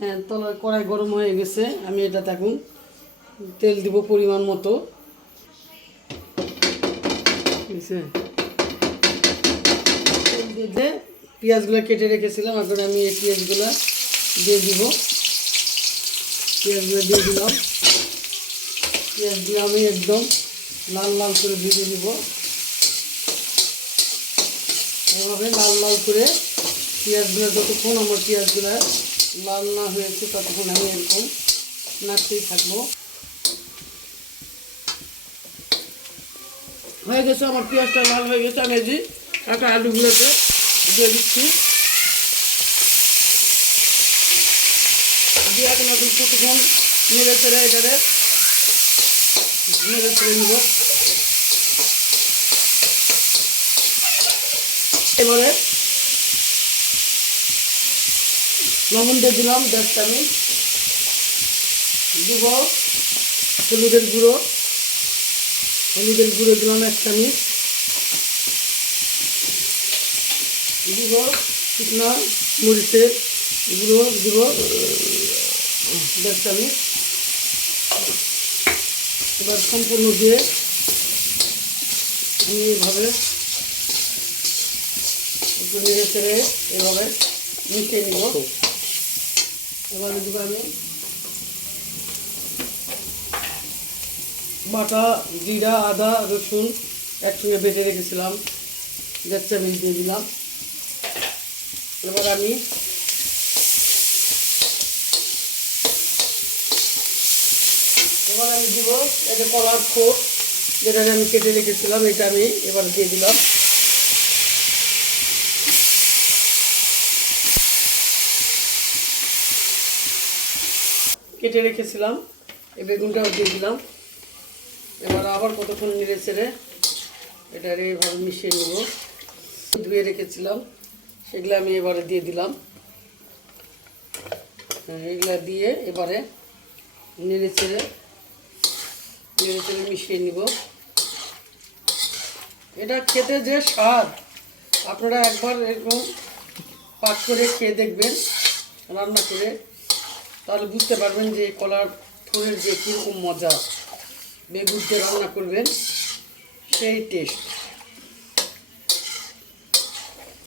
হ্যাঁ, তলায় কড়াই গরম হয়ে গেছে। আমি এটা এখন তেল দিব পরিমাণ মতো। তেল দিয়ে পেঁয়াজগুলো কেটে রেখেছিলাম, এখন আমি এই পেঁয়াজগুলো দিয়ে দিব। পেঁয়াজগুলো দিয়ে দিলাম। পেঁয়াজ দিয়ে আমি একদম লাল লাল করে ভেজে নিব। এভাবে লাল লাল করে পেঁয়াজগুলো, যতক্ষণ আমার পেঁয়াজগুলো লাল না হয়েছে ততক্ষণ আমি এরকম নাড়তেই থাকবো। হয়ে গেছে আমার পেঁয়াজটা লাল হয়ে গেছে। আমি এই যে কাটা আলুগুলোকে দিয়ে দিচ্ছি। দিয়ে এখন কতক্ষণ নেড়ে চেড়ে এটারে নেড়ে চেড়ে নিব। এবারে লবণ দিয়ে দিলাম 10 চামচ। দিব হলুদের গুঁড়ো দিলাম 1 চামচ। দিব শুকনো মরিচের গুঁড়ো দিব 10 চামচ। এবার সম্পূর্ণ দিয়ে আমি এইভাবে একটু নেড়ে চেড়ে এভাবে মিশিয়ে নিব। এবারে দিব আমি বাটা জিরা, আদা, রসুন একসঙ্গে বেটে রেখেছিলাম, 1 চামচ দিয়ে দিলাম। এবার আমি দিব এটা কলার খোপ, যেটা আমি কেটে রেখেছিলাম, এটা আমি এবার দিয়ে দিলাম। কেটে রেখেছিলাম এই বেগুনটাও দিয়ে দিলাম। এবার আবার কতক্ষণ নেড়ে চেড়ে এটা এইভাবে মিশিয়ে নেব। ধুয়ে রেখেছিলাম সেগুলো আমি এবারে দিয়ে দিলাম। এগুলা দিয়ে এবারে নেড়ে চেড়ে মিশিয়ে নিব। এটা খেতে যে স্বাদ, আপনারা একবার এরকম পাক করে খেয়ে দেখবেন রান্না করে, তাহলে বুঝতে পারবেন যে কলার থোড়ের যে কীরকম মজা। বেগুন দিয়ে রান্না করবেন সেই টেস্ট।